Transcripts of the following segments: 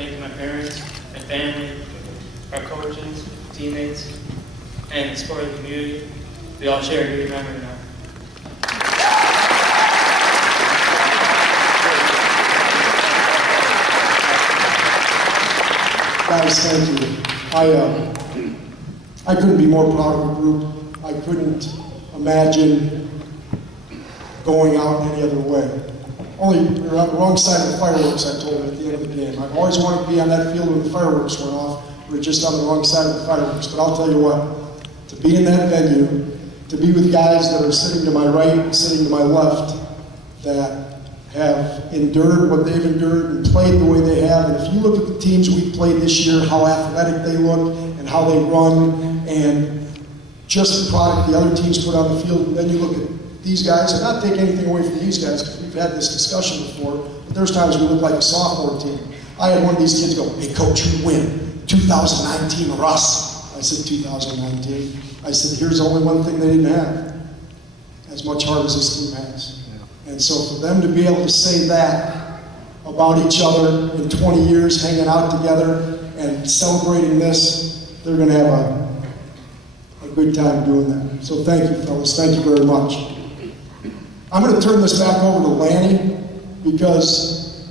thank my parents, my family, our coaches, teammates, and the sport of the community. We all share a great memory now. Guys, thank you. I couldn't be more proud of the group. I couldn't imagine going out any other way. Only we were on the wrong side of the fireworks, I told him at the end of the game. I always wanted to be on that field when the fireworks went off. We were just on the wrong side of the fireworks. But I'll tell you what, to be in that venue, to be with guys that are sitting to my right and sitting to my left, that have endured what they've endured and played the way they have. And if you look at the teams we've played this year, how athletic they look and how they run, and just the product the other teams put on the field, and then you look at these guys, and not take anything away from these guys, because we've had this discussion before, but there's times we look like a sophomore team. I had one of these kids go, "Hey coach, who win? 2019 or us?" I said, 2019. I said, here's only one thing they didn't have, as much heart as this team has. And so for them to be able to say that about each other in 20 years, hanging out together and celebrating this, they're going to have a good time doing that. So thank you, fellas. Thank you very much. I'm going to turn this back over to Lanny, because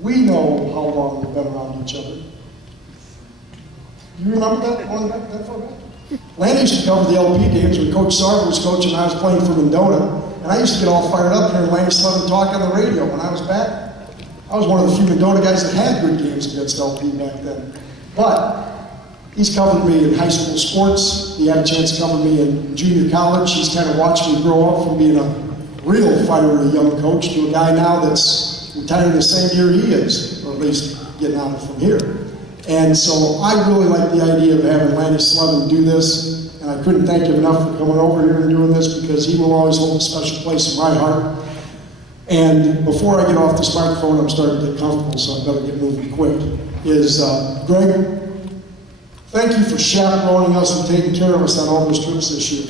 we know how long we've been around each other. You remember that, going back that far back? Lanny used to cover the LP games when Coach Sarver was coaching and I was playing for Mendota. And I used to get all fired up hearing Lanny Slevin talk on the radio when I was back. I was one of the few Mendota guys that had good games against LP back then. But he's covered me in high school sports. He had a chance to cover me in junior college. He's kind of watched me grow up from being a real fiery young coach to a guy now that's retiring the same year he is, or at least getting out from here. And so I really like the idea of having Lanny Slevin do this, and I couldn't thank him enough for coming over here and doing this, because he will always hold a special place in my heart. And before I get off this microphone, I'm starting to get comfortable, so I better get moving quick, is Greg, thank you for chaperoning us and taking care of us on all those trips this year.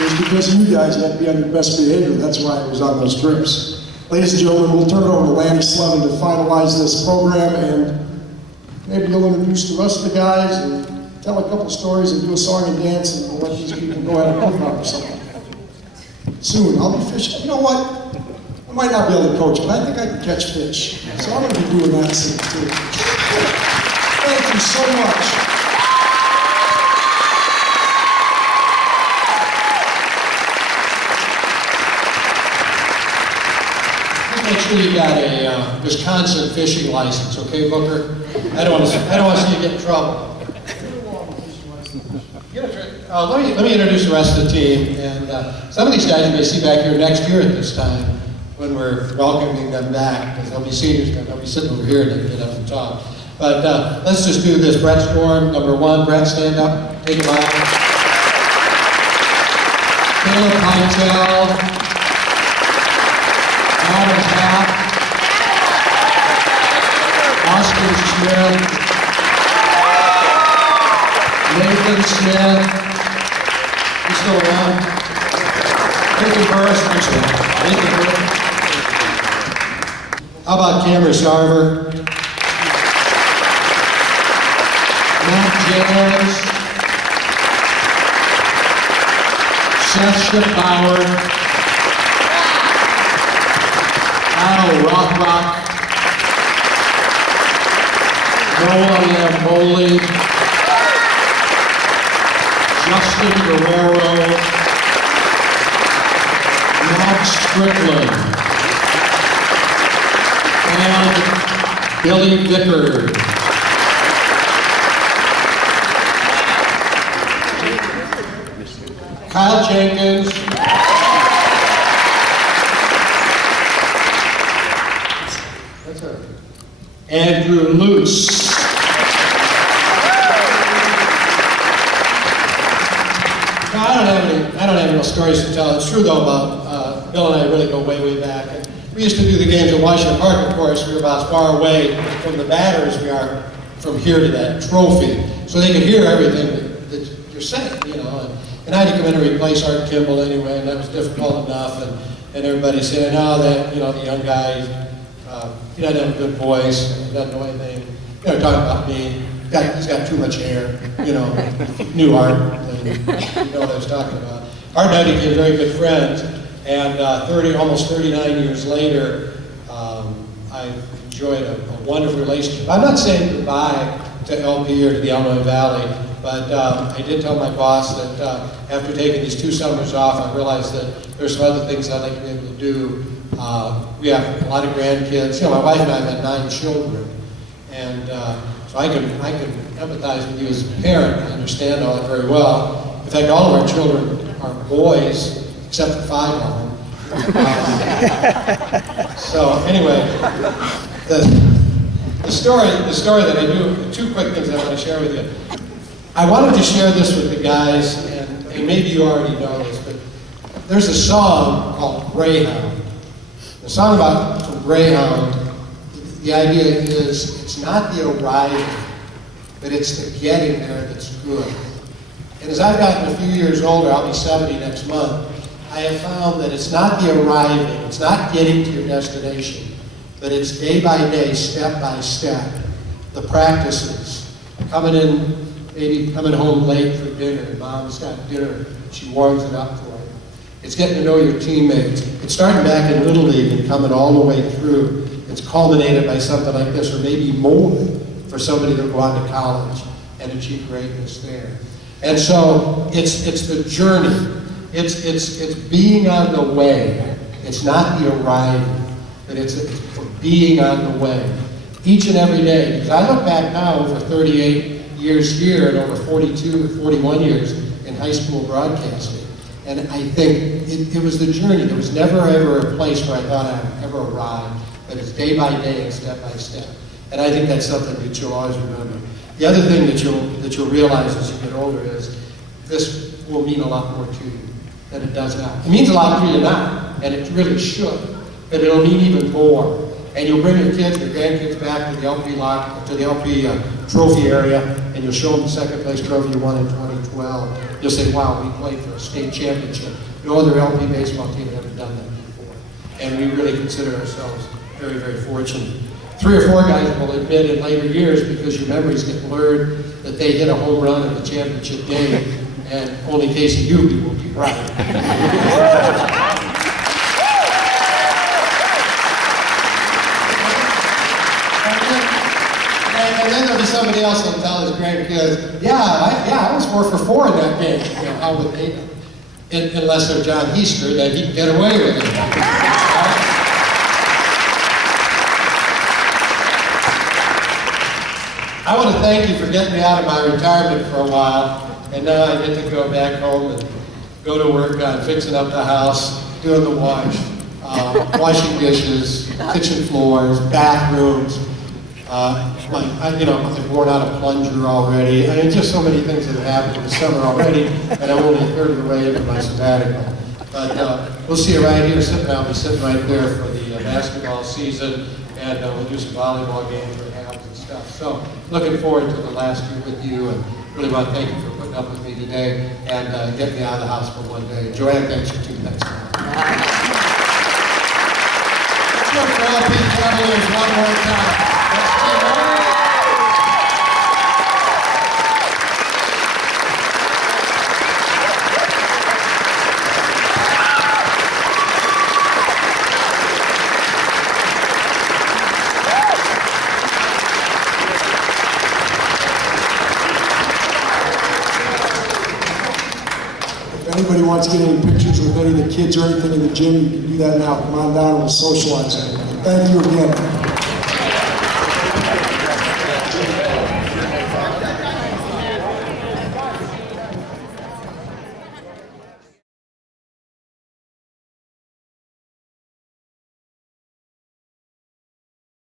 It was because you guys had to be on your best behavior. That's why I was on those trips. Ladies and gentlemen, we'll turn it over to Lanny Slevin to finalize this program, and maybe you'll introduce the rest of the guys and tell a couple stories and do a song and dance, and we'll let these people go have a cookout or something. Soon, I'll be fishing. You know what? I might not be able to coach, but I think I can catch fish. So I'm going to be doing that soon, too. Thank you so much. Make sure you got a Wisconsin fishing license, okay, Booker? I don't want to see you get in trouble. Let me introduce the rest of the team, and some of these guys you may see back here next year at this time when we're welcoming them back, because they'll be seniors, they'll be sitting over here and they can get up and talk. But let's just do this. Brett Storm, number 1. Brett, stand up. Take a bow. Caleb Pytel. Adam Tapp, Austin Smith, Nathan Smith, he's still around. Nathan Burris, Nathan Burris. How about Cameron Sarver? Matt Jennings, Seth Schiffbauer, Al Rock, Noah Lamboli, Justin Guerrero, Max Strickland, and Billy Vickers. Kyle Jenkins, Andrew Lutz. I don't have any stories to tell. It's true though about Bill and I really go way, way back. And we used to do the games at Washington Park, of course. We were about as far away from the batter as we are from here to that trophy. So they could hear everything that you're safe, you know. And I had to come in and replace Art Kimball anyway, and that was difficult enough. And everybody saying, oh, that, you know, the young guy, he doesn't have a good voice, he doesn't know anything. You know, talking about me, he's got too much hair, you know, knew Art, and you know what I was talking about. Art and I became very good friends, and almost 39 years later, I've enjoyed a wonderful relationship. I'm not saying goodbye to LP or to the Illinois Valley, but I did tell my boss that after taking these 2 summers off, I realized that there's some other things I'd like to be able to do. We have a lot of grandkids. You know, my wife and I have had 9 children, and so I can empathize with you as a parent. I understand all that very well. In fact, all of our children are boys, except for 5 of them. So anyway, the story that I do, 2 quick things I want to share with you. I wanted to share this with the guys, and maybe you already know this, but there's a song called Greyhound. The song from Greyhound, the idea is it's not the arrival, but it's the getting there that's good. And as I've gotten a few years older, I'll be 70 next month, I have found that it's not the arriving, it's not getting to your destination, but it's day by day, step by step, the practices, maybe coming home late for dinner, and mom's got dinner, she warms it up for you. It's getting to know your teammates. It's starting back in Little League and coming all the way through. It's culminated by something like this, or maybe more, for somebody to go on to college and achieve greatness there. And so it's the journey. It's being on the way. It's not the arriving, but it's being on the way. Each and every day. Because I look back now over 38 years here and over 42 or 41 years in high school broadcasting. And I think it was the journey. There was never ever a place where I thought I'd ever arrive. But it's day by day and step by step. And I think that's something that you'll always remember. The other thing that you'll realize as you get older is this will mean a lot more to you than it does now. It means a lot to you now, and it really should, but it'll mean even more. And you'll bring your kids, your grandkids back to the LP trophy area, and you'll show them the second place trophy you won in 2012. You'll say, wow, we played for a state championship. No other LP baseball team had ever done that before. And we really consider ourselves very, very fortunate. 3 or 4 guys will admit in later years, because your memories get blurred, that they hit a home run in the championship game, and only Casey Hubie will be right. And then there'll be somebody else that'll tell his grandkids, I was 4 for 4 in that game. You know, how would they know? Unless they're John Heaster, then he can get away with it. I want to thank you for getting me out of my retirement for a while, and now I get to go back home and go to work on fixing up the house, doing the wash, washing dishes, kitchen floors, bathrooms. I've worn out a plunger already. I mean, just so many things that have happened in the summer already, and I'm only a third of the way into my sabbatical. But we'll see you right here. I'll be sitting right there for the basketball season, and we'll do some volleyball games for halves and stuff. So, looking forward to the last year with you, and really want to thank you for putting up with me today and getting me out of the house for one day. Joanne, thanks you too. Thanks. Let's go for LP Cavaliers one more time. If anybody wants to get any pictures with any of the kids or anything in the gym, you can do that now. Come on down and we'll socialize. Thank you again.